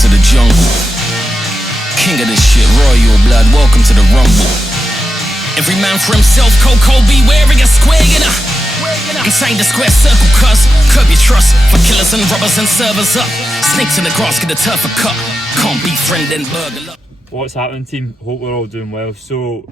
to the jungle. King of this shit, royal blood, welcome to the rumble. Every man for himself, Coco, be wearing a square, you know. Inside the square circle, cuz curb your trust for killers and robbers and servers up. Snakes in the grass, get the turf a cut. Can't be friend and burglar. What's happening, team? Hope we're all doing well. So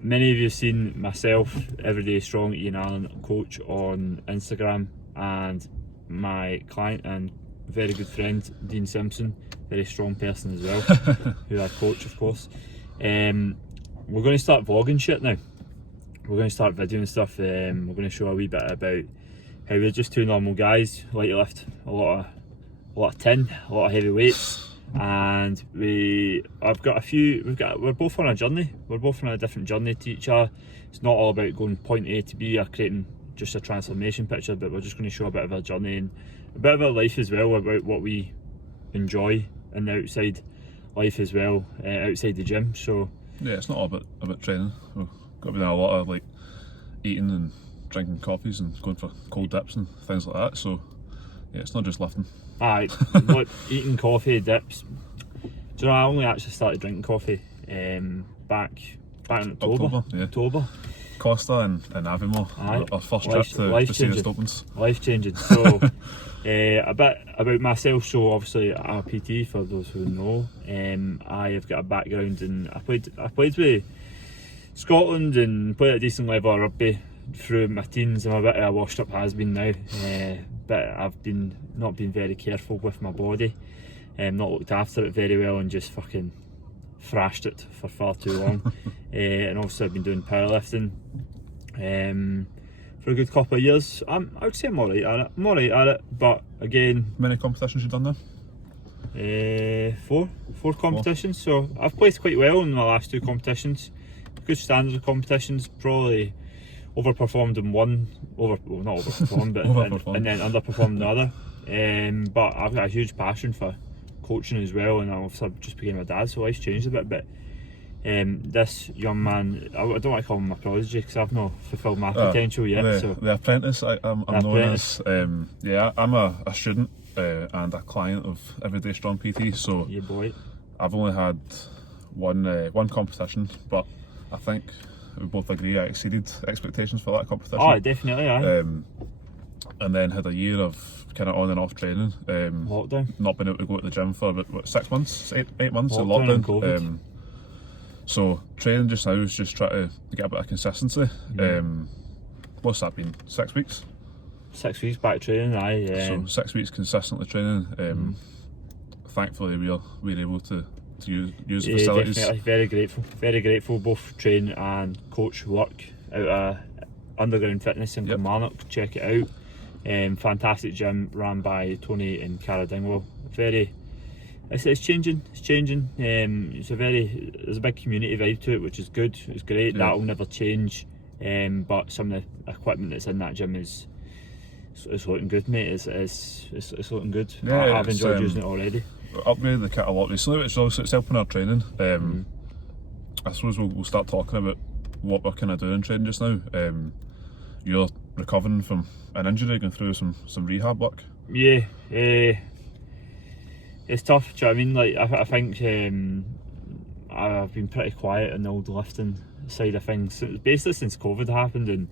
many of you have seen myself, Everyday Strong Ian Allen, coach on Instagram, and my client and very good friend Dean Simpson, very strong person as well, who I coach, of course. We're going to start vlogging shit now. We're going to start videoing stuff. We're going to show a wee bit about how we're just two normal guys, like to lift a lot of tin, a lot of heavy weights, and we're both on a journey. We're both on a different journey to each other. It's not all about going point A to B or creating just a transformation picture, but we're just going to show a bit of our journey and a bit of our life as well, about what we enjoy in the outside life as well, outside the gym. So yeah, it's not all about training. We've got to be doing a lot of like eating and drinking coffees and going for cold dips and things like that. So yeah, it's not just lifting. Aye, look, eating coffee, dips. Do you know, I only actually started drinking coffee back in October. Yeah. October. Costa and Avimo, our first trip to Series Opens. Life changing. So a bit about myself. So obviously I'm a PT, for those who know. I have got a background in, I played with Scotland and played at a decent level of rugby through my teens. I'm a bit of a washed up has-been now, but I've not been very careful with my body, not looked after it very well, and just fucking thrashed it for far too long. And obviously I've been doing powerlifting for a good couple of years. I would say I'm alright at it, but again, How many competitions you've done now? Four competitions. So I've placed quite well in my last two competitions. Good standard of competitions. Probably overperformed in one, not overperformed, but and then underperformed in the other. But I've got a huge passion for coaching as well, and obviously I've just became a dad, so life's changed a bit. But this young man, I don't want to call him a prodigy because I've not fulfilled my potential yet. The apprentice, I'm known as. Yeah, I'm a student and a client of Everyday Strong PT. So yeah, boy. I've only had one competition, but I think we both agree I exceeded expectations for that competition. Oh, definitely, yeah. And then had a year of kind of on and off training. Lockdown. Not been able to go to the gym for about 6 months, eight months of Lockdown and lockdown. COVID. So training just now is just trying to get a bit of consistency. What's that been? 6 weeks? 6 weeks back training, aye. So 6 weeks consistently training. Thankfully we're able to use the facilities. Definitely. Very grateful. Both train and coach work out of Underground Fitness in Kilmarnock. Check it out. Fantastic gym ran by Tony and Cara Dingwall. It's changing. There's a big community vibe to it, which is good. It's great. That will never change. But some of the equipment that's in that gym is looking good, mate. It's looking good. Yeah, I've enjoyed using it already. Upgraded the kit a lot recently, which it's helping our training. I suppose we'll start talking about what we're kind of doing in training just now. You're recovering from an injury, going through some rehab work. Yeah, it's tough. Do you know what I mean? Like I think I've been pretty quiet in the old lifting side of things, basically since COVID happened, and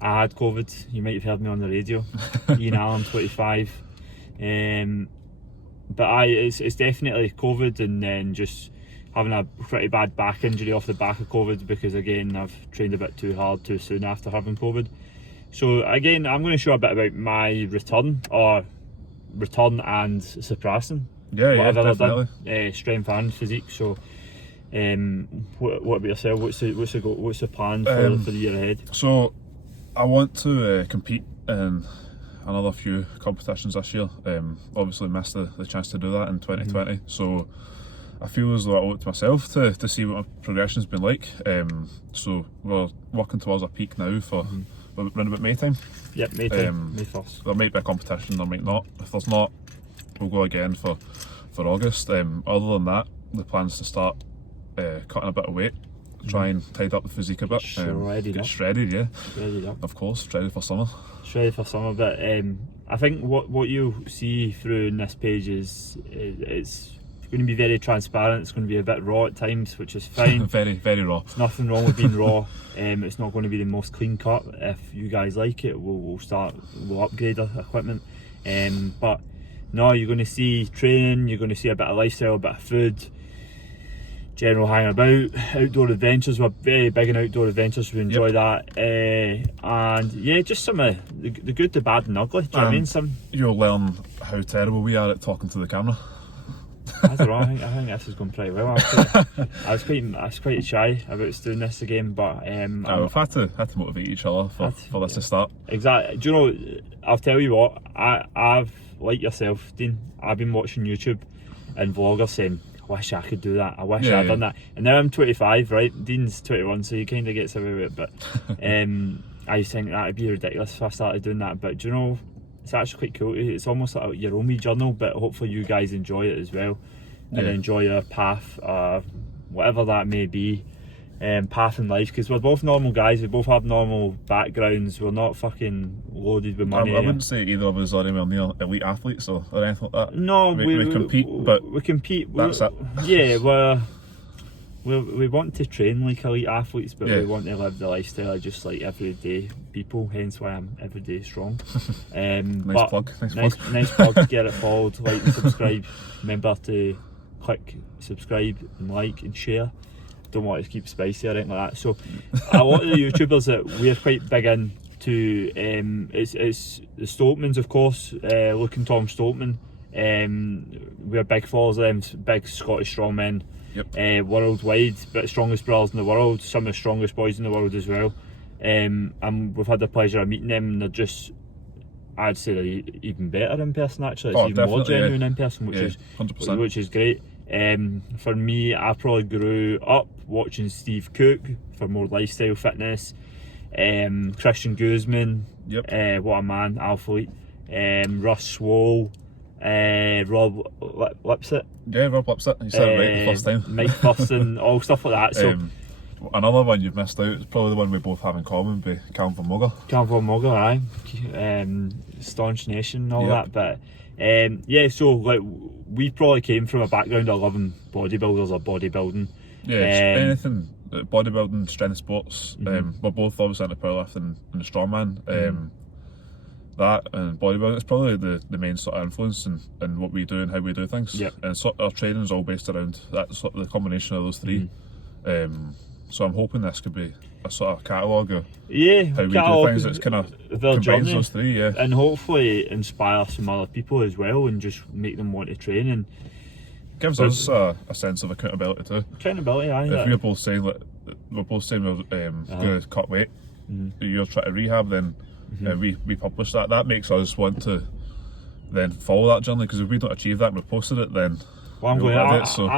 I had COVID. You might have heard me on the radio. Ian Allen, 25. But it's definitely COVID, and then just having a pretty bad back injury off the back of COVID, because again I've trained a bit too hard too soon after having COVID. So again, I'm going to show a bit about my return and surpassing whatever I've done, strength and physique. So what about yourself? What's the plan for the year ahead? So I want to compete in another few competitions this year. Obviously missed the chance to do that in 2020. So I feel as though I owe it to myself to see what my progression's been like. So we're working towards a peak now for around about May time. Yep, May time, May 1st. There might be a competition, there might not. If there's not, we'll go again for August. Other than that, the plan's to start cutting a bit of weight, try and tidy up the physique a bit. Get shredded, yeah. Shredded up. Of course, ready for summer. Ready for summer, but I think what you'll see through in this page is it's going to be very transparent. It's going to be a bit raw at times, which is fine. Very, very raw. There's nothing wrong with being raw. It's not going to be the most clean cut. If you guys like it, we'll upgrade our equipment. But no, you're going to see training, you're going to see a bit of lifestyle, a bit of food, general hanging about, outdoor adventures. We're very big in outdoor adventures, we enjoy that. And yeah, just some of the good, the bad and ugly. Do you know what I mean? You'll learn how terrible we are at talking to the camera. I don't know, I think this is going pretty well. I was quite shy about doing this again, but We've had to motivate each other for this to start. Exactly. Do you know, I'll tell you what, I've, like yourself, Dean, I've been watching YouTube and vloggers saying, I wish I could do that, I wish I'd done that. And now I'm 25, right? Dean's 21, so he kind of gets away with it, but I think that'd be ridiculous if I started doing that. But do you know, it's actually quite cool. It's almost like your own wee journal, but hopefully you guys enjoy it as well, and enjoy your path, whatever that may be, path in life, because we're both normal guys, we both have normal backgrounds, we're not fucking loaded with money. I wouldn't say either of us are anywhere near elite athletes or anything like that. No, we compete, but we compete. That's it. Yeah, we want to train like elite athletes, but we want to live the lifestyle of just like everyday people, hence why I'm everyday strong. Nice plug. Nice plug. Get it followed, like and subscribe. Remember to click subscribe and like and share. Don't want to keep spicy or anything like that. So a lot of the YouTubers that we're quite big into, it's the Stoltmans, of course. Luke and Tom Stoltman. We're big followers of them, big Scottish strongmen. Yep. Worldwide, but strongest brothers in the world, some of the strongest boys in the world as well. And we've had the pleasure of meeting them, and they're just, I'd say they're even better in person actually. It's even more genuine in person, which is 100%. Which is great. For me, I probably grew up watching Steve Cook for more lifestyle fitness. Christian Guzman, what a man, athlete. Russ Swole, Rob Lipsett. Yeah, Rob Lipsett. You said it right the first time. Mike Thurston, all stuff like that. So another one you've missed out is probably the one we both have in common, be Cam Van Mogger. Cam Van Mogger, aye. Staunch Nation and all that, but yeah, so like we probably came from a background of loving bodybuilders or bodybuilding. Yeah, anything bodybuilding, strength sports. We're both obviously into powerlifting and strongman. That and bodybuilding is probably the main sort of influence in what we do and how we do things. And sort of our training is all based around that sort of the combination of those three. So I'm hoping this could be a sort of catalogue of how we do things that's kind of combines those three, and hopefully inspire some other people as well, and just make them want to train, and gives us a sense of accountability too. Accountability, aye. If we're both saying we're going to cut weight, you're trying to rehab, then we publish that. That makes us want to then follow that journey, because if we don't achieve that and we've posted it, then I'm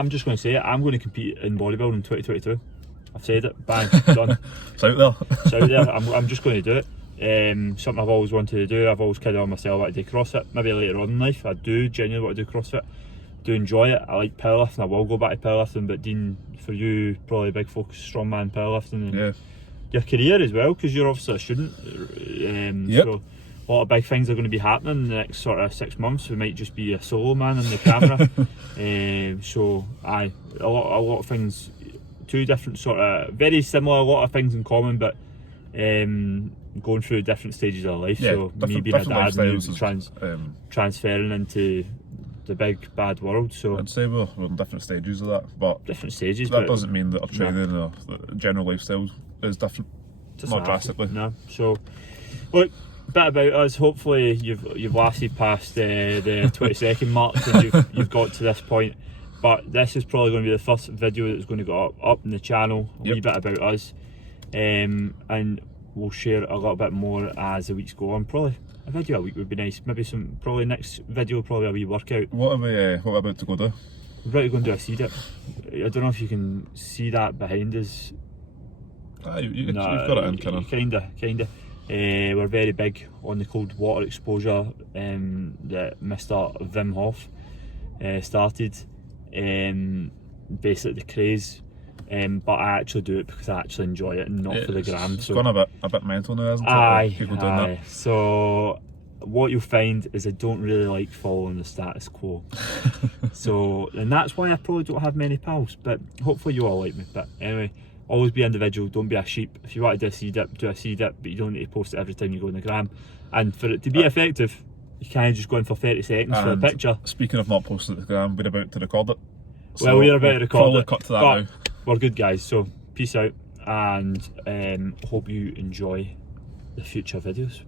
just going to say it. I'm going to compete in bodybuilding in 2022. I've said it. Bang, done. It's out there. It's out there. I'm just going to do it. Something I've always wanted to do. I've always kidded on myself I do CrossFit. Maybe later on in life, I do genuinely want to do CrossFit. Do enjoy it. I like powerlifting. I will go back to powerlifting. But Dean, for you, probably a big focus strongman powerlifting and your career as well, because you're obviously a student. So a lot of big things are going to be happening in the next sort of 6 months. We might just be a solo man on the camera. So aye, a lot of things. Two different sort of, very similar, a lot of things in common, but going through different stages of life. So me being a dad and you transferring into the big bad world. So I'd say we're in different stages of that, but different stages. That doesn't mean that our training or the general lifestyle is different. Not drastically. No. So look, bit about us. Hopefully you've lasted past the 20-second mark and you've got to this point. But this is probably going to be the first video that's going to go up in the channel, a wee bit about us, and we'll share a little bit more as the weeks go on. Probably a video a week would be nice. Maybe probably next video, probably a wee workout. What are we about to go do? We're about to go and do a seed dip. I don't know if you can see that behind us. You've got it in kinda. We're very big on the cold water exposure that Mr. Wim Hof started. Basically the craze, but I actually do it because I actually enjoy it and not for the gram. It's gone a bit mental now, isn't it? Aye, people doing that. So what you'll find is I don't really like following the status quo. So, and that's why I probably don't have many pals, but hopefully you all like me. But anyway, always be individual, don't be a sheep. If you want to do a C-dip, do a C-dip, but you don't need to post it every time you go on the gram. And for it to be effective, you can't just go in for 30 seconds for a picture. Speaking of not posting it to the gram, we're about to record it. Well, we're about to record probably it. Cut to that but now. We're good guys, so peace out, and hope you enjoy the future videos.